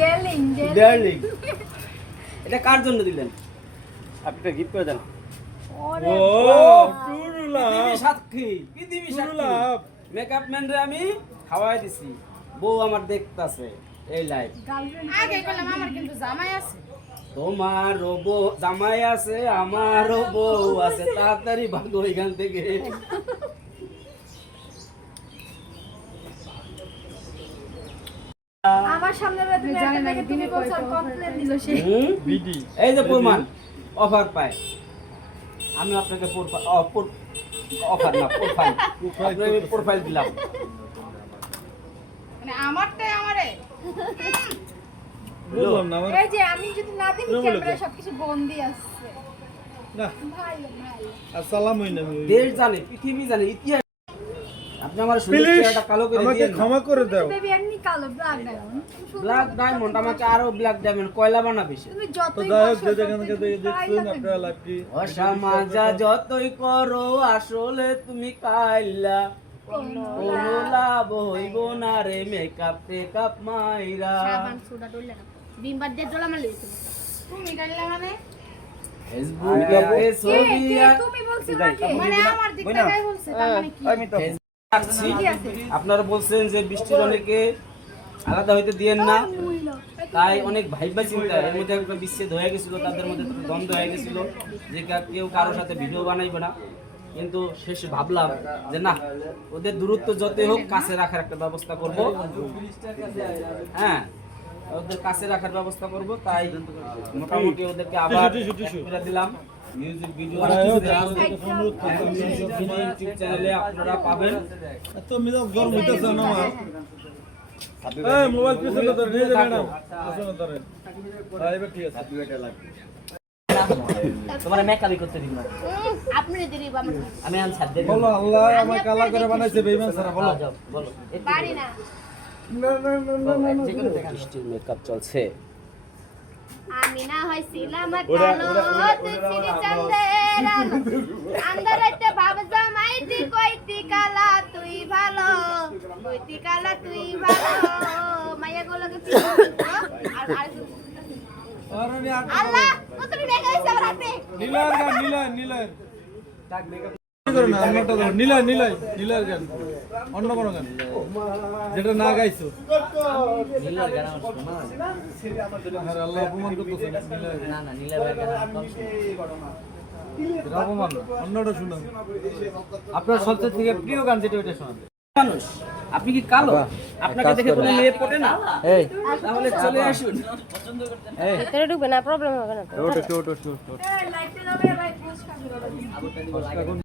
Darling darling এটা কার জন্য দিলেন? আপনি একটা গিফট করে দেন। ওরে ট্রু লাভ সাক্ষী পৃথিবী সাক্ষী মেকআপ ম্যান রে আমি খাওয়াই দিছি, বউ আমার দেখতাছে এই লাইভ। গার্লফ্রেন্ড আগে কইলাম আমার কিন্তু জামাই আছে। তোমারও বউ জামাই আছে, আমারও বউ আছে, তাড়াতাড়ি ভাগো এখান থেকে। আমার সামনে তুমি একটা দেখে তুমি বলছো কমপ্লেন দিল সে বিডি এই যে প্রমাণ অফার পায়। আমি আপনাকে অফার না প্রোফাইল দিলাম। মানে আমারটাই আমারে বললাম না এই যে আমি যদি না দিই ক্যামেরা সবকিছু বন্ধই আছে না ভাই ভাই আসসালাম হইনা দেশ জানে, পৃথিবী জানে, ইতিহাস। আপনি আমার সুন্দর চেহারাটা কালো করে আমাকে দিয়েন না। ক্ষমা করে দাও। বেবি এমনি কালো ব্ল্যাক ডায়মন্ড ব্ল্যাক ডায়মন্ড আমাকে আরো ব্ল্যাক ডায়মন্ড কয়লা বানাবে সে। তুমি তো যতই যাই হোক বসো, যে যেখান থেকে দেখছেন আপনারা লাইভটি অসামাজা যতই করো আসলে তুমি কাইলা, কোনো লাভ হইব না রে মেকআপ মাইরা। সাবান সোডা ডলে না বিমবার দিয়ে ডলা মারলে তুমি গাইলা মানে ফেসবুকে ছবি তুমি বলছো নাকি মানে আমার দিক থেকে বলছে তার মানে কি রাখছি। আপনারা বলছেন যে বৃষ্টির অনেকে আলাদা হইতে দিয়েন না, তাই অনেক ভাইবা চিন্তা এর মধ্যে একটা বিচ্ছেদ হয়ে গেছিল, তাদের মধ্যে দ্বন্দ্ব হয়ে গেছিল যে কেউ কারোর সাথে ভিডিও বানাইবে না। কিন্তু শেষে ভাবলাম যে না, ওদের দূরত্ব যতই হোক কাছে রাখার একটা ব্যবস্থা করব। হ্যাঁ, ওদের কাছে রাখার ব্যবস্থা করব, তাই মোটামুটি ওদেরকে আবার করে দিলাম। মিউজিক ভিডিও ইউটিউব চ্যানেলে আপনারা পাবেন। এত মিজাজ গরম হইতেছে না আমার। এই মোবাইল পিছনে ধরে নিয়ে যাবেন ম্যাডাম, পিছনে ধরেন। এবার ঠিক আছে। তোমার মেকআপই করতে দিব না, আপনি দিরিব আমার আমি আনসার দেব। বলো আল্লাহ আমার কালা করে বানাইছে বেঈমান সারা বলো। যাও বলো। পারি না বৃষ্টির মেকআপ চলছে। আমি না হইছিলাম কালো তুই চিনি চন্দের আন্দারাতে ভাবজা মাইতি কইতি কালা তুই ভালো কইতি কালা তুই ভালো মাইয়া গুলোকে আর আরে নি আর আল্লাহ তুমি দেখে আইছ আমার হাতে নীলার গান নীলার টাক মেকআপ করে না অন্যটা ধর নীলার গান অন্য কোন গান যেটা না গাইছো। নীলার গান আমার শোনা আরে আল্লাহ অপমান করতেছে নীলার না না নীলা ভাইয়ের গান আমি কম শুনি। অপমান না, অন্যটা শুনো। আপনার সবচেয়ে থেকে প্রিয় গান যেটা ওটা শোনাবেন। মানুষ আপনি কি কালো? আপনাকে দেখে কোনো মেয়ে পটে না? এই তাহলে চলে আসুন। ভিতরে ঢুকবে না প্রবলেম হবে না ওটা লাইটটা দাও ভাই পোস্ট করবে